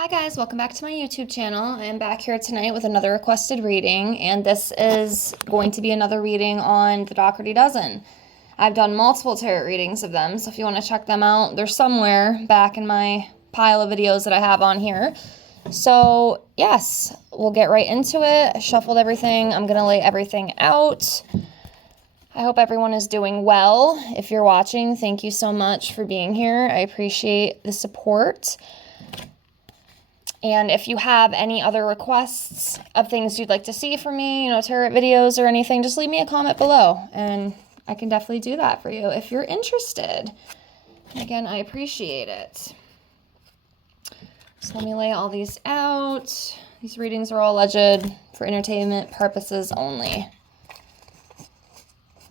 Hi guys, welcome back to my YouTube channel. I am back here tonight with another requested reading, and this is going to be another reading on the Dougherty Dozen. I've done multiple tarot readings of them, so if you want to check them out, they're somewhere back in my pile of videos that I have on here. So yes, we'll get right into it. I shuffled everything. I'm going to lay everything out. I hope everyone is doing well. If you're watching, thank you so much for being here. I appreciate the support. And if you have any other requests of things you'd like to see from me, tarot videos or anything, just leave me a comment below and I can definitely do that for you if you're interested. Again, I appreciate it. So let me lay all these out. These readings are all alleged for entertainment purposes only.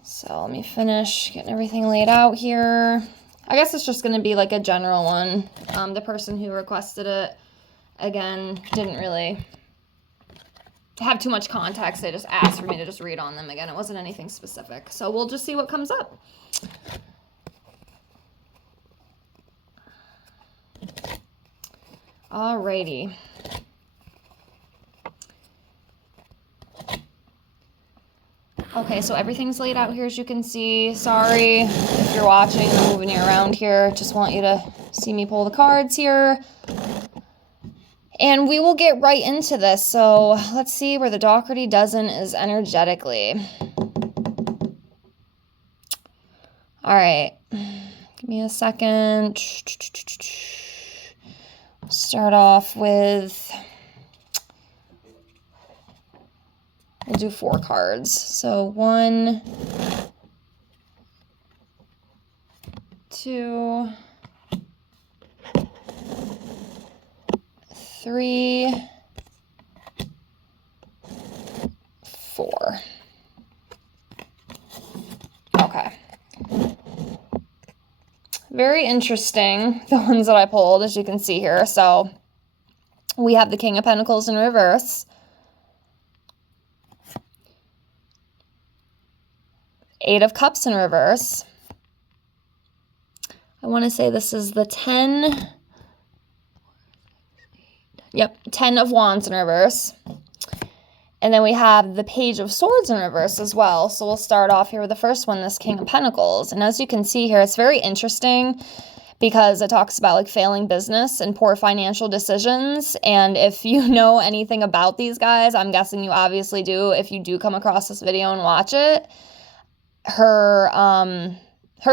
So let me finish getting everything laid out here. I guess it's just going to be like a general one. The person who requested it, again, didn't really have too much context. They just asked for me to just read on them again. It wasn't anything specific. So we'll just see what comes up. Alrighty. Okay, so everything's laid out here as you can see. Sorry if you're watching, I'm moving you around here. Just want you to see me pull the cards here. And we will get right into this. So let's see where the Dougherty Dozen is energetically. All right. Give me a second. Start off with, we'll do 4 cards. So 1, 2, 3, 4. Okay. Very interesting, the ones that I pulled, as you can see here. So we have the King of Pentacles in reverse. 8 of Cups in reverse. I want to say this is the 10. Yep, 10 of Wands in reverse. And then we have the Page of Swords in reverse as well. So we'll start off here with the first one, this King of Pentacles. And as you can see here, it's very interesting because it talks about like failing business and poor financial decisions. And if you know anything about these guys, I'm guessing you obviously do if you do come across this video and watch it. Her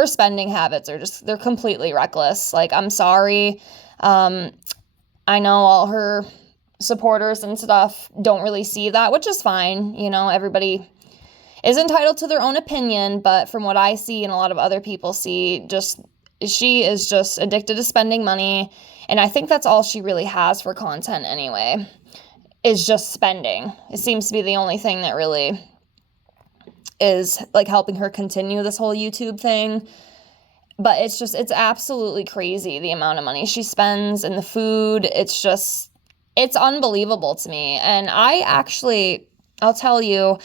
spending habits are just, they're completely reckless. Like, I'm sorry. I know all her supporters and stuff don't really see that, which is fine. Everybody is entitled to their own opinion, but from what I see and a lot of other people see, she is just addicted to spending money. And I think that's all she really has for content anyway, is just spending. It seems to be the only thing that really is like helping her continue this whole YouTube thing. But it's absolutely crazy the amount of money she spends and the food. It's unbelievable to me. And I'll tell you,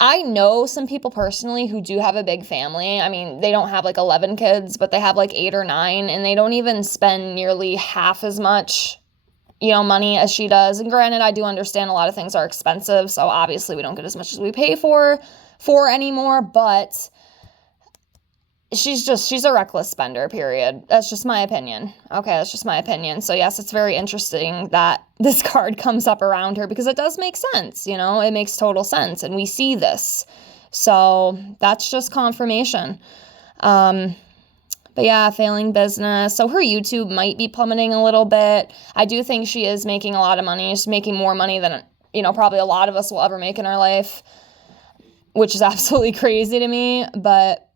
I know some people personally who do have a big family. I mean, they don't have like 11 kids, but they have like 8 or 9, and they don't even spend nearly half as much, money as she does. And granted, I do understand a lot of things are expensive, so obviously we don't get as much as we pay for anymore, but she's a reckless spender, period. That's just my opinion. Okay, that's just my opinion. So yes, it's very interesting that this card comes up around her because it does make sense, it makes total sense, and we see this. So that's just confirmation. But yeah, failing business. So her YouTube might be plummeting a little bit. I do think she is making a lot of money. She's making more money than, probably a lot of us will ever make in our life, which is absolutely crazy to me. But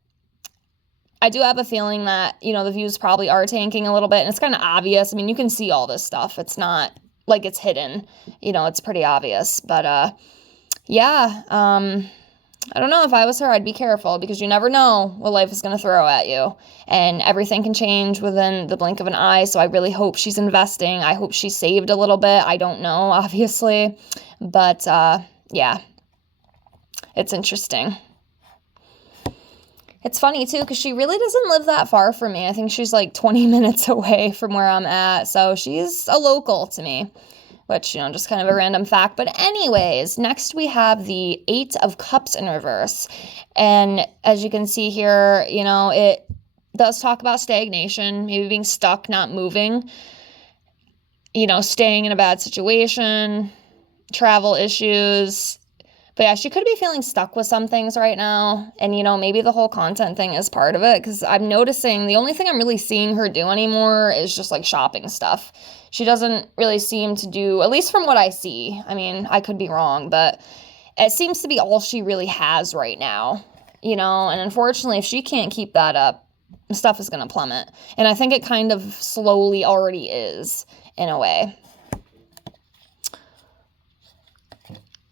I do have a feeling that, the views probably are tanking a little bit, and it's kind of obvious. I mean, you can see all this stuff. It's not like it's hidden, it's pretty obvious. But, yeah, I don't know. If I was her, I'd be careful because you never know what life is going to throw at you, and everything can change within the blink of an eye. So I really hope she's investing. I hope she saved a little bit. I don't know, obviously, but, yeah, it's interesting. It's funny too, because she really doesn't live that far from me. I think she's like 20 minutes away from where I'm at. So she's a local to me, which, just kind of a random fact. But anyways, next we have the Eight of Cups in reverse. And as you can see here, it does talk about stagnation, maybe being stuck, not moving, staying in a bad situation, travel issues. But yeah, she could be feeling stuck with some things right now. And, maybe the whole content thing is part of it, because I'm noticing the only thing I'm really seeing her do anymore is just like shopping stuff. She doesn't really seem to do, at least from what I see. I mean, I could be wrong, but it seems to be all she really has right now, and unfortunately, if she can't keep that up, stuff is going to plummet. And I think it kind of slowly already is in a way.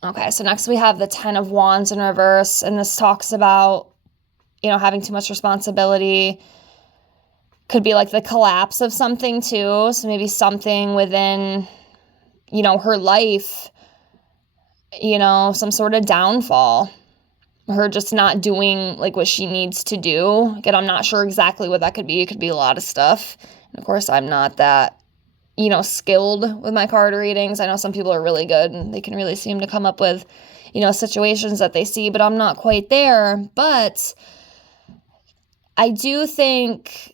Okay, so next we have the Ten of Wands in reverse, and this talks about, having too much responsibility. Could be like the collapse of something too, so maybe something within, her life, some sort of downfall. Her just not doing like what she needs to do. Again, I'm not sure exactly what that could be. It could be a lot of stuff. And of course, I'm not that skilled with my card readings. I know some people are really good and they can really seem to come up with, situations that they see, but I'm not quite there. But I do think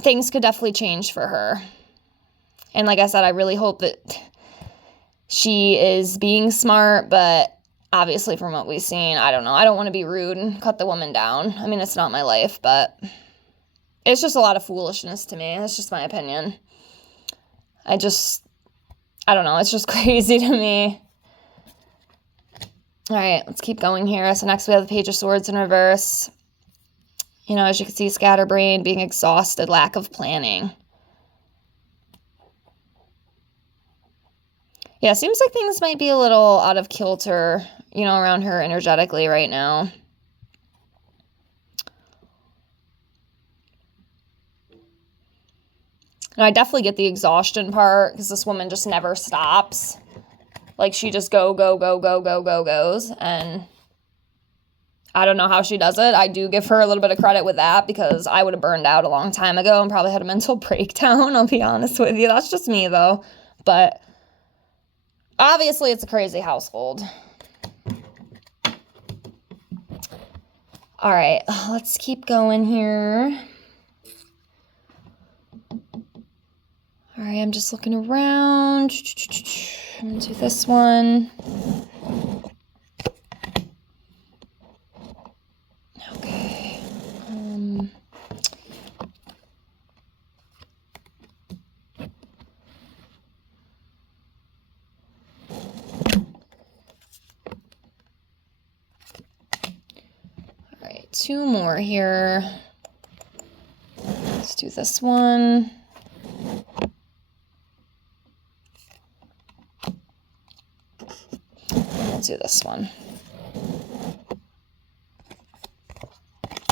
things could definitely change for her. And like I said, I really hope that she is being smart, but obviously from what we've seen, I don't know. I don't want to be rude and cut the woman down. I mean, it's not my life, but it's just a lot of foolishness to me. That's just my opinion. I don't know. It's just crazy to me. All right, let's keep going here. So next we have the Page of Swords in reverse. As you can see, scatterbrain, being exhausted, lack of planning. Yeah, seems like things might be a little out of kilter, around her energetically right now. And I definitely get the exhaustion part, because this woman just never stops. Like, she just goes. And I don't know how she does it. I do give her a little bit of credit with that, because I would have burned out a long time ago and probably had a mental breakdown, I'll be honest with you. That's just me, though. But obviously, it's a crazy household. All right, let's keep going here. All right, I'm just looking around. I'm going to do this one. Okay. All right, two more here. Let's do this one. Let's do this one.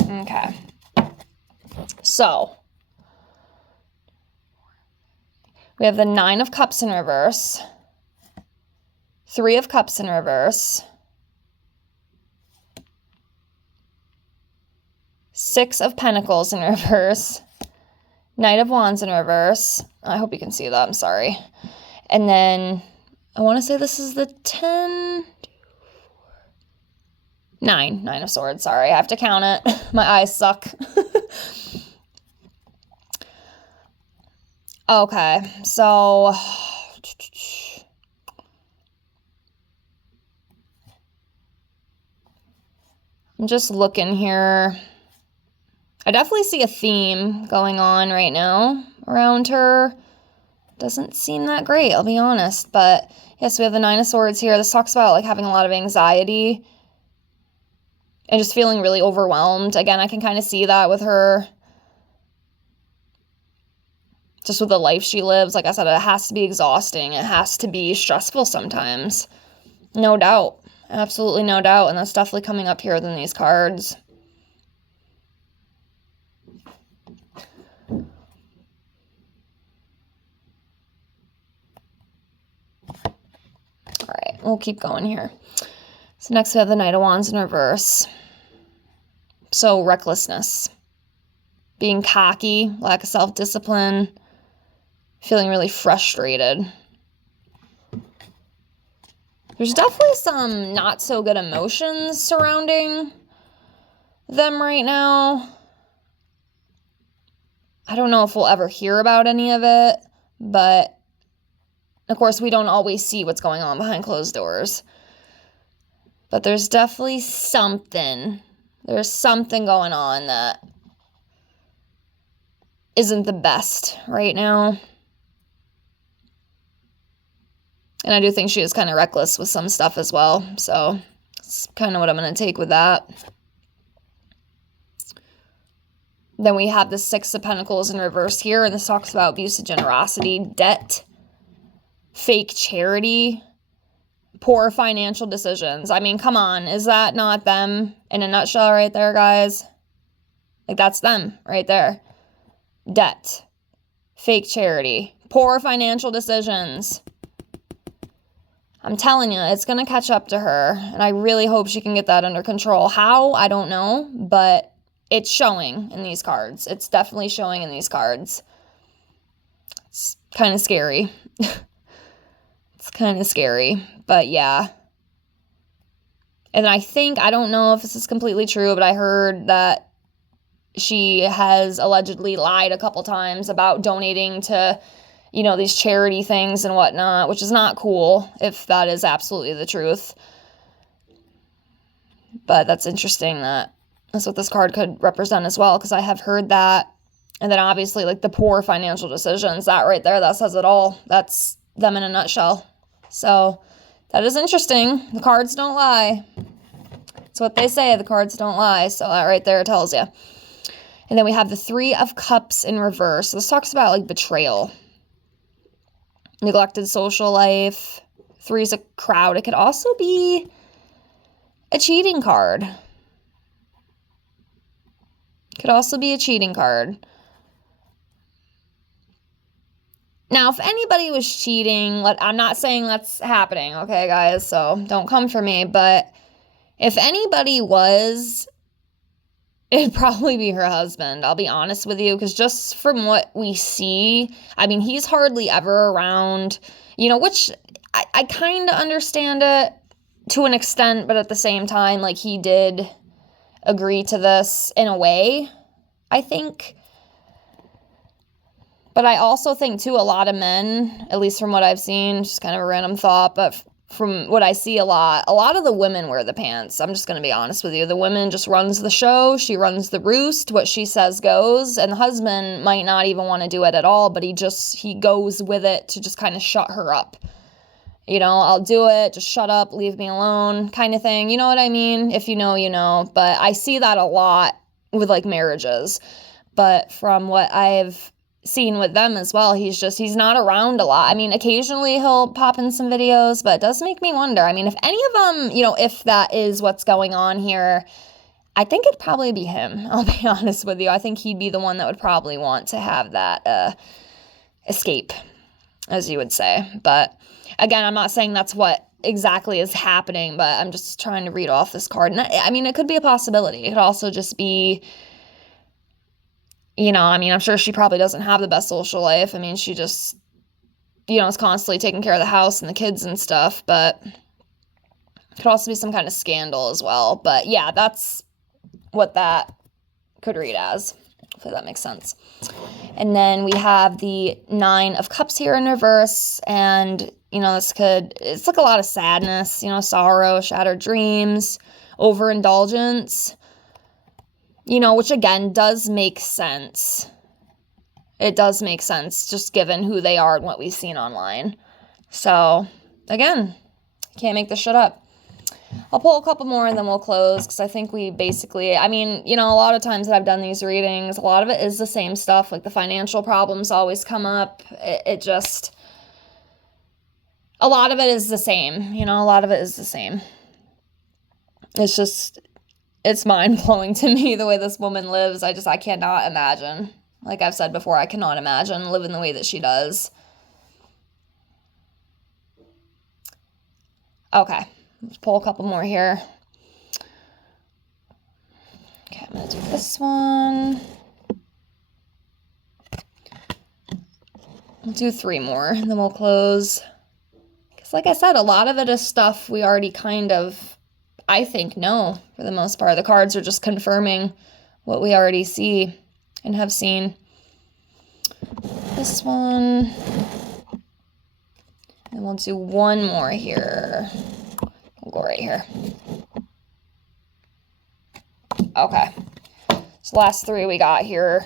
Okay. So, we have the Nine of Cups in reverse, Three of Cups in reverse, Six of Pentacles in reverse, Knight of Wands in reverse. I hope you can see that. I'm sorry. And then I want to say this is the 9 of Swords. Sorry, I have to count it. My eyes suck. Okay, so I'm just looking here. I definitely see a theme going on right now around her. Doesn't seem that great, I'll be honest. But yes, we have the Nine of Swords here. This talks about like having a lot of anxiety and just feeling really overwhelmed. Again, I can kind of see that with her. Just with the life she lives. Like I said, it has to be exhausting. It has to be stressful sometimes. No doubt. Absolutely no doubt. And that's definitely coming up here in these cards. All right, we'll keep going here. So next we have the Knight of Wands in reverse. So recklessness, being cocky, lack of self-discipline, feeling really frustrated. There's definitely some not so good emotions surrounding them right now. I don't know if we'll ever hear about any of it, but of course we don't always see what's going on behind closed doors. But there's definitely something. There's something going on that isn't the best right now. And I do think she is kind of reckless with some stuff as well. So it's kind of what I'm going to take with that. Then we have the Six of Pentacles in reverse here. And this talks about abuse of generosity, debt, fake charity, poor financial decisions. I mean, come on. Is that not them in a nutshell right there, guys? Like, that's them right there. Debt, fake charity, poor financial decisions. I'm telling you, it's going to catch up to her, and I really hope she can get that under control. How? I don't know, but it's showing in these cards. It's definitely showing in these cards. It's kind of scary. It's kind of scary, but yeah. And I think, I don't know if this is completely true, but I heard that she has allegedly lied a couple times about donating to, you know, these charity things and whatnot, which is not cool if that is absolutely the truth. But that's interesting that that's what this card could represent as well, because I have heard that. And then obviously, like, the poor financial decisions, that right there, that says it all. That's them in a nutshell. So that is interesting. The cards don't lie. That's what they say. The cards don't lie. So that right there tells you. And then we have the Three of Cups in reverse. So this talks about, like, betrayal, neglected social life. Three's a crowd. It could also be a cheating card. Could also be a cheating card. Now, if anybody was cheating, I'm not saying that's happening, okay, guys? So don't come for me. But if anybody was, it'd probably be her husband. I'll be honest with you, because just from what we see, I mean, he's hardly ever around, you know, which I kind of understand it to an extent, but at the same time, like, he did agree to this in a way, I think. But I also think, too, a lot of men, at least from what I've seen, just kind of a random thought, but from what I see a lot of the women wear the pants. I'm just going to be honest with you. The woman just runs the show. She runs the roost. What she says goes. And the husband might not even want to do it at all, but he goes with it to just kind of shut her up. You know, I'll do it, just shut up, leave me alone, kind of thing. You know what I mean? If you know, you know. But I see that a lot with, like, marriages. But from what I've seen with them as well, he's not around a lot. I mean, occasionally he'll pop in some videos, but it does make me wonder. I mean, if any of them, you know, if that is what's going on here, I think it'd probably be him. I'll be honest with you. I think he'd be the one that would probably want to have that escape, as you would say. But again, I'm not saying that's what exactly is happening, but I'm just trying to read off this card. And I mean, it could be a possibility. It could also just be, you know, I mean, I'm sure she probably doesn't have the best social life. I mean, she just, you know, is constantly taking care of the house and the kids and stuff, but it could also be some kind of scandal as well. But yeah, that's what that could read as. Hopefully that makes sense. And then we have the Nine of Cups here in reverse, and, you know, it's like a lot of sadness, you know, sorrow, shattered dreams, overindulgence. You know, which again does make sense. It does make sense, just given who they are and what we've seen online. So, again, can't make this shit up. I'll pull a couple more and then we'll close, because I think we basically, I mean, you know, a lot of times that I've done these readings, a lot of it is the same stuff. Like, the financial problems always come up. It just, a lot of it is the same. You know, a lot of it is the same. It's just, it's mind-blowing to me the way this woman lives. I cannot imagine. Like I've said before, I cannot imagine living the way that she does. Okay, let's pull a couple more here. Okay. I'm going to do this one. We'll do 3 more, and then we'll close. Because like I said, a lot of it is stuff we already kind of, I think, know for the most part. The cards are just confirming what we already see and have seen. This one. And we'll do 1 more here. We'll go right here. Okay. So last 3 we got here.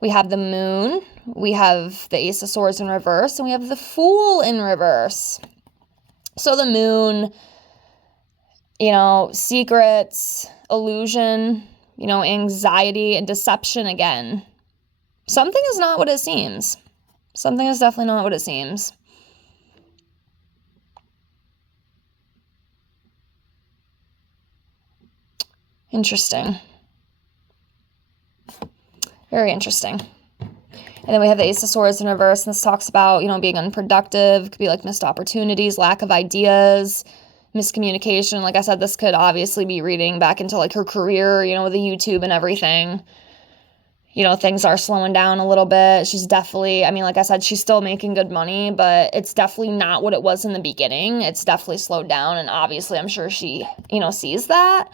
We have the Moon, we have the Ace of Swords in reverse, and we have the Fool in reverse. So the Moon, you know, secrets, illusion, you know, anxiety and deception again. Something is not what it seems. Something is definitely not what it seems. Interesting. Very interesting. And then we have the Ace of Swords in reverse, and this talks about, you know, being unproductive. It could be like missed opportunities, lack of ideas, miscommunication. Like I said, this could obviously be reading back into like her career, you know, with the YouTube and everything. You know, things are slowing down a little bit. She's definitely, I mean, like I said, she's still making good money, but it's definitely not what it was in the beginning. It's definitely slowed down, and obviously I'm sure she, you know, sees that.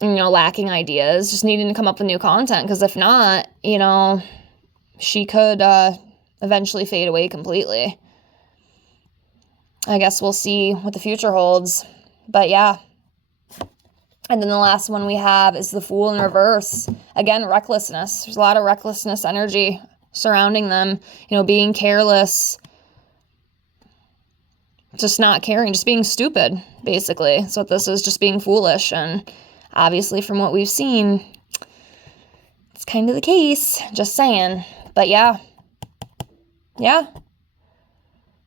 You know, lacking ideas, just needing to come up with new content, because if not, you know, she could eventually fade away completely. I guess we'll see what the future holds, but yeah. And then the last one we have is the Fool in reverse. Again, recklessness. There's a lot of recklessness energy surrounding them, you know, being careless, just not caring, just being stupid, basically. So this is just being foolish, and obviously, from what we've seen, it's kind of the case. Just saying. But yeah. Yeah.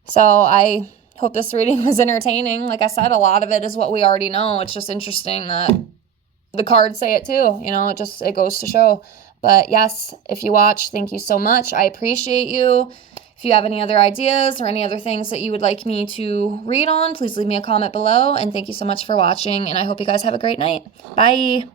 So I hope this reading was entertaining. Like I said, a lot of it is what we already know. It's just interesting that the cards say it too. You know, it goes to show. But yes, if you watch, thank you so much. I appreciate you. If you have any other ideas or any other things that you would like me to read on, please leave me a comment below. And thank you so much for watching. And I hope you guys have a great night. Bye.